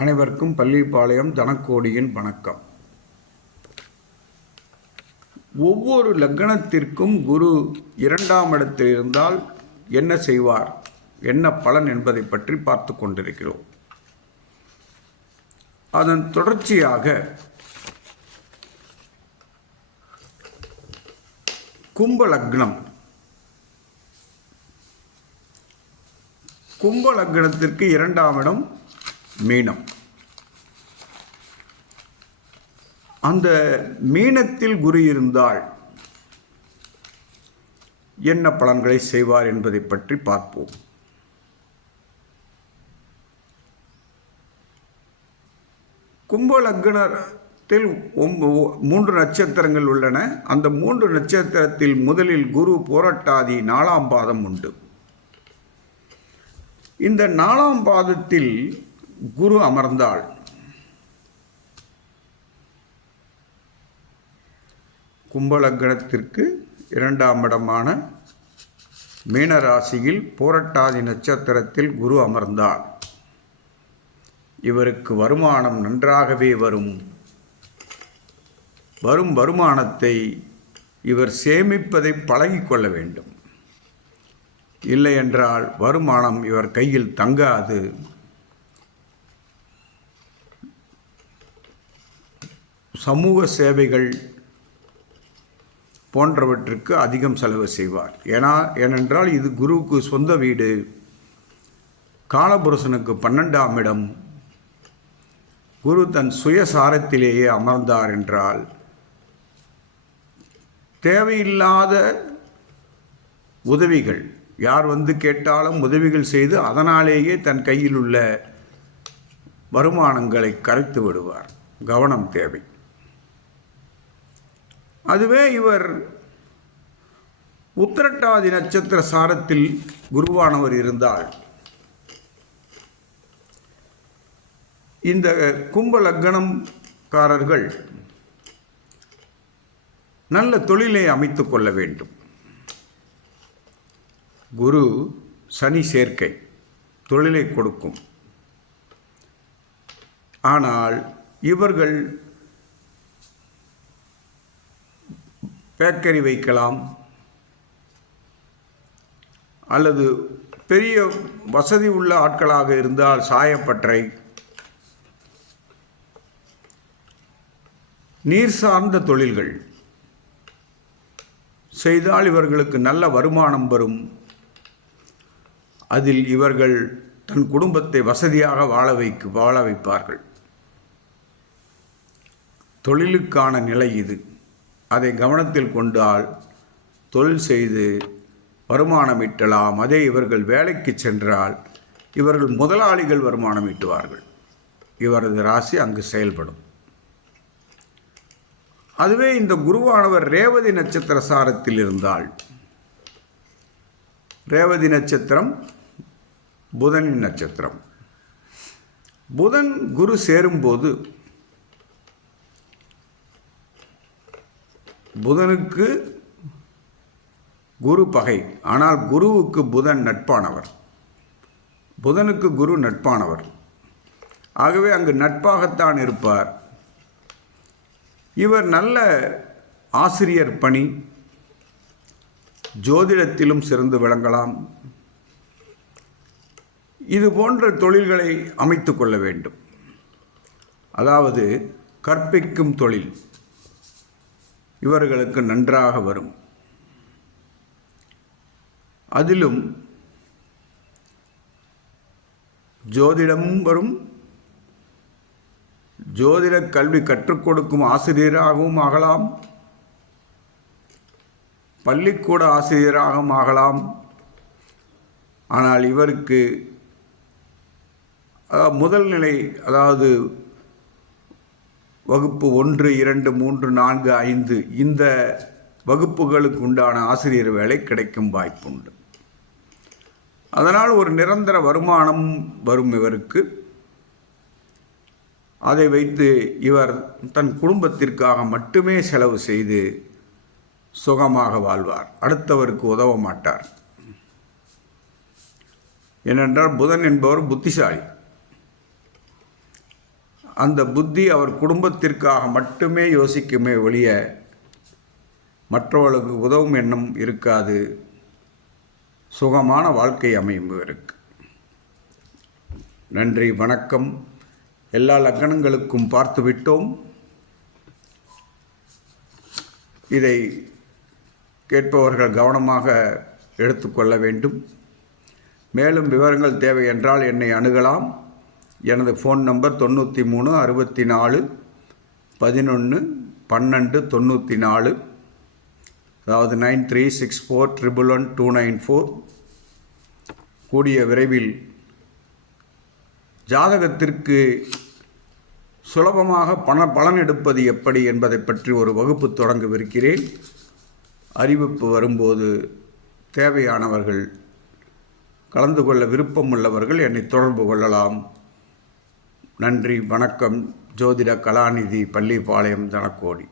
அனைவருக்கும் பள்ளிப்பாளையம் தனக்கோடியின் வணக்கம். ஒவ்வொரு லக்னத்திற்கும் குரு இரண்டாம் இடத்தில் இருந்தால் என்ன செய்வார்? என்ன பலன் என்பதை பற்றி பார்த்து கொண்டிருக்கிறோம். அதன் தொடர்ச்சியாக கும்ப லக்னம். கும்ப லக்னத்திற்கு இரண்டாம் இடம் மீனம். அந்த மீனத்தில் குரு இருந்தால் என்ன பலன்களை செய்வார் என்பதை பற்றி பார்ப்போம். கும்ப லக்னத்தில் மூன்று நட்சத்திரங்கள் உள்ளன. அந்த மூன்று நட்சத்திரத்தில் முதலில் குரு போராட்டாதி நாலாம் பாதம் உண்டு. இந்த நாலாம் பாதத்தில் குரு அமர்ந்தால் கும்பலக்கணத்திற்கு இரண்டாம் இடமான மீனராசியில் போரட்டாதி நட்சத்திரத்தில் குரு அமர்ந்தார் இவருக்கு வருமானம் நன்றாகவே வரும். வரும் வருமானத்தை இவர் சேமிப்பதை பழகிக்கொள்ள வேண்டும். இல்லை என்றால் வருமானம் இவர் கையில் தங்காது. சமூக சேவைகள் போன்றவற்றுக்கு அதிகம் செலவு செய்வார். ஏன்னா ஏனென்றால் இது குருவுக்கு சொந்த வீடு. காலபுருஷனுக்கு பன்னெண்டாம் இடம். குரு தன் சுயசாரத்திலேயே அமர்ந்தார் என்றால் தேவையில்லாத உதவிகள் யார் வந்து கேட்டாலும் உதவிகள் செய்து அதனாலேயே தன் கையில் உள்ள வருமானங்களை கரைத்து விடுவார். கவனம் தேவை. அதுவே இவர் உத்திரட்டாதி நட்சத்திர சாரத்தில் குருவானவர் இருந்தால் இந்த கும்ப லக்னம்காரர்கள் நல்ல தொழிலை அமைத்து கொள்ள வேண்டும். குரு சனி சேர்க்கை தொழிலை கொடுக்கும். ஆனால் இவர்கள் பேக்கரி வைக்கலாம். அல்லது பெரிய வசதி உள்ள ஆட்களாக இருந்தால் சாயப்பற்றை நீர் சார்ந்த தொழில்கள். செய்தால் இவர்களுக்கு நல்ல வருமானம் வரும். அதில் இவர்கள் தன் குடும்பத்தை வசதியாக வாழ வைக்கு வாழ வைப்பார்கள். தொழிலுக்கான நிலை இது. அதை கவனத்தில் கொண்டால் தொழில் செய்து வருமானம் ஈட்டலாம் அதே இவர்கள் வேலைக்கு சென்றால் இவர்கள் முதலாளிகள் வருமானம் ஈட்டுவார்கள் இவரது ராசி அங்கு செயல்படும். அதுவே இந்த குருவானவர் ரேவதி நட்சத்திர சாரத்தில் இருந்தால் ரேவதி நட்சத்திரம் புதனின் நட்சத்திரம். புதன் குரு சேரும்போது புதனுக்கு குரு பகை. ஆனால் குருவுக்கு புதன் நட்பானவர். புதனுக்கு குரு நட்பானவர். ஆகவே அங்கு நட்பாகத்தான் இருப்பார். இவர் நல்ல ஆசிரியர் பணி. ஜோதிடத்திலும் சிறந்து விளங்கலாம். இது போன்ற தொழில்களை அமைத்து கொள்ள வேண்டும். அதாவது கற்பிக்கும் தொழில். இவர்களுக்கு நன்றாக வரும். அதிலும் ஜோதிடமும் வரும். ஜோதிட கல்வி கற்றுக் கொடுக்கும் ஆசிரியராகவும் ஆகலாம். பள்ளிக்கூட ஆசிரியராகவும் ஆகலாம். ஆனால் இவருக்கு முதல் நிலை அதாவது வகுப்பு ஒன்று இரண்டு மூன்று நான்கு ஐந்து. இந்த வகுப்புகளுக்கு உண்டான ஆசிரியர் வேலை கிடைக்கும் வாய்ப்புண்டு. அதனால் ஒரு நிரந்தர வருமானம் வரும் இவருக்கு. அதை வைத்து இவர் தன் குடும்பத்திற்காக மட்டுமே செலவு செய்து சுகமாக வாழ்வார். அடுத்தவருக்கு உதவ மாட்டார். ஏனென்றால் புதன் என்பவர் புத்திசாலி. அந்த புத்தி அவர் குடும்பத்திற்காக மட்டுமே யோசிக்குமே ஒழிய மற்றவர்களுக்கு உதவும் எண்ணம் இருக்காது. சுகமான வாழ்க்கை அமையும் இவருக்கு நன்றி வணக்கம். எல்லா லக்கணங்களுக்கும் பார்த்துவிட்டோம் இதை கேட்பவர்கள் கவனமாக எடுத்துக்கொள்ள வேண்டும். மேலும் விவரங்கள் தேவை என்றால் என்னை அணுகலாம். எனது ஃபோன் நம்பர் தொண்ணூற்றி மூணு அறுபத்தி நாலு பதினொன்று பன்னெண்டு தொண்ணூற்றி நாலு அதாவது nine three six four triple one two nine four. கூடிய விரைவில் ஜாதகத்திற்கு சுலபமாக பண பலன் எடுப்பது எப்படி என்பதை பற்றி ஒரு வகுப்பு தொடங்கவிருக்கிறேன். அறிவிப்பு வரும்போது தேவையானவர்கள் கலந்து கொள்ள விருப்பம் உள்ளவர்கள் என்னை தொடர்பு கொள்ளலாம். நன்றி வணக்கம். ஜோதிட கலாநிதி பள்ளிப்பாளையம் தனக்கோடி.